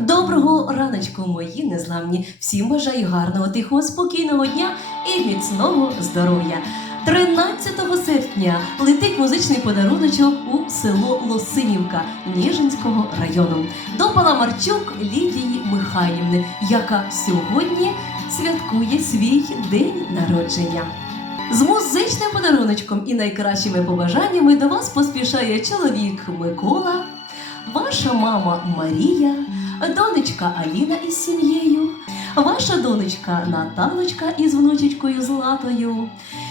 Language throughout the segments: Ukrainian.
Доброго раночку, мої незламні. Всім бажаю гарного, тихого, спокійного дня і міцного здоров'я. 13 серпня летить музичний подаруночок у село Лосинівка Ніжинського району до Паламарчук Лідії Михайлівни, яка сьогодні святкує свій день народження. З музичним подаруночком і найкращими побажаннями до вас поспішає чоловік Микола, ваша мама Марія, донечка Аліна із сім'єю, ваша донечка Наталочка із внучечкою Златою,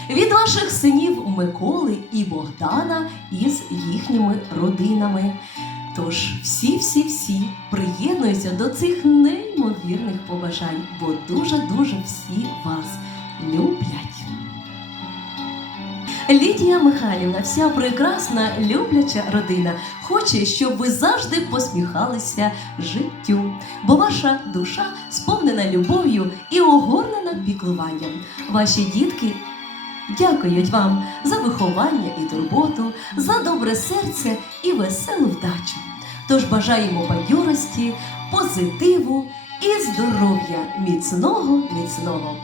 від ваших синів Миколи і Богдана із їхніми родинами. Тож всі-всі-всі приєднуються до цих неймовірних побажань, бо дуже-дуже всі вас люблять. Лідія Михайлівна, вся прекрасна, любляча родина, хоче, щоб ви завжди посміхалися життю, бо ваша душа сповнена любов'ю і огорнена піклуванням. Ваші дітки дякують вам за виховання і турботу, за добре серце і веселу вдачу. Тож бажаємо бадьорості, позитиву і здоров'я міцного, міцного.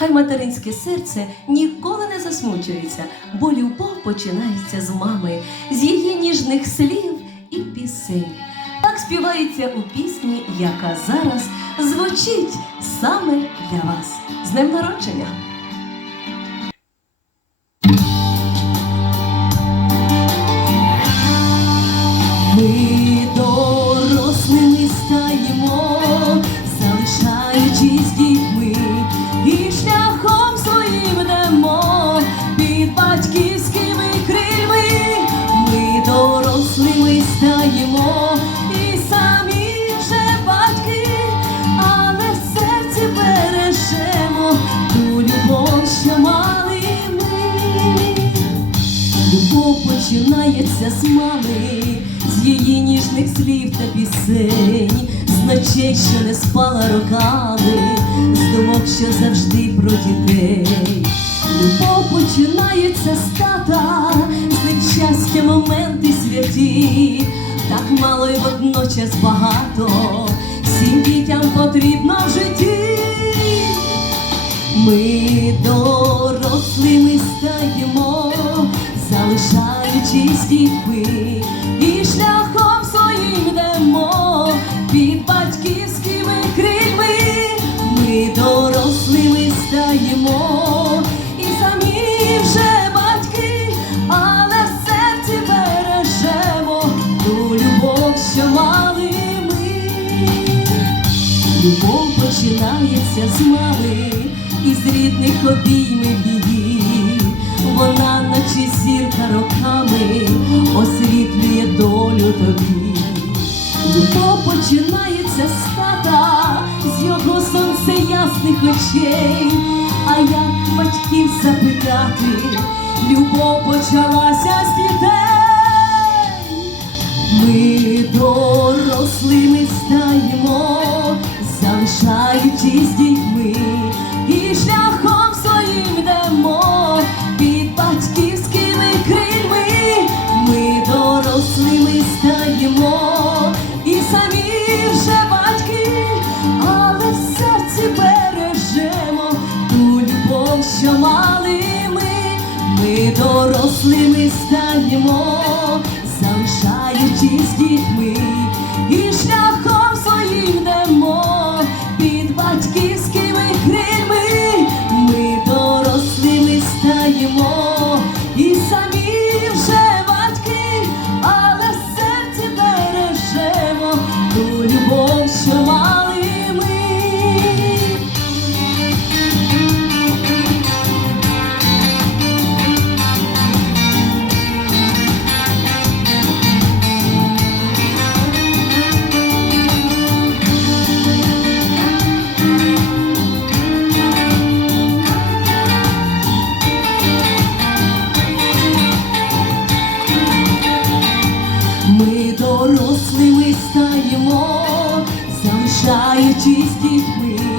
Хай материнське серце ніколи не засмучується, бо любов починається з мами, з її ніжних слів і пісень. Так співається у пісні, яка зараз звучить саме для вас. З днем народження! Починається з мами, з її ніжних слів та пісень, з ночей, що не спала роками, з думок, що завжди про дітей. Любов починається з тата, з них щастя, моменти святі, так мало й водночас багато, всім дітям потрібно в житті. Ми дорослими залишаючись дітьми, і шляхом своїм йдемо під батьківськими крильми. Ми дорослими стаємо, і самі вже батьки, але серці бережемо ту любов, що мали ми. Любов починається з мами і з рідних обіймів її. Вона, наче зірка роками, освітлює долю тобі. Любов починається з з його сонце ясних очей. А як батьків запитати, любов почалася з дітей. Ми дорослими стаємо, залишаючись дітьми, дорослими станемо, залишаючись дітьми, залишаючись дітьми,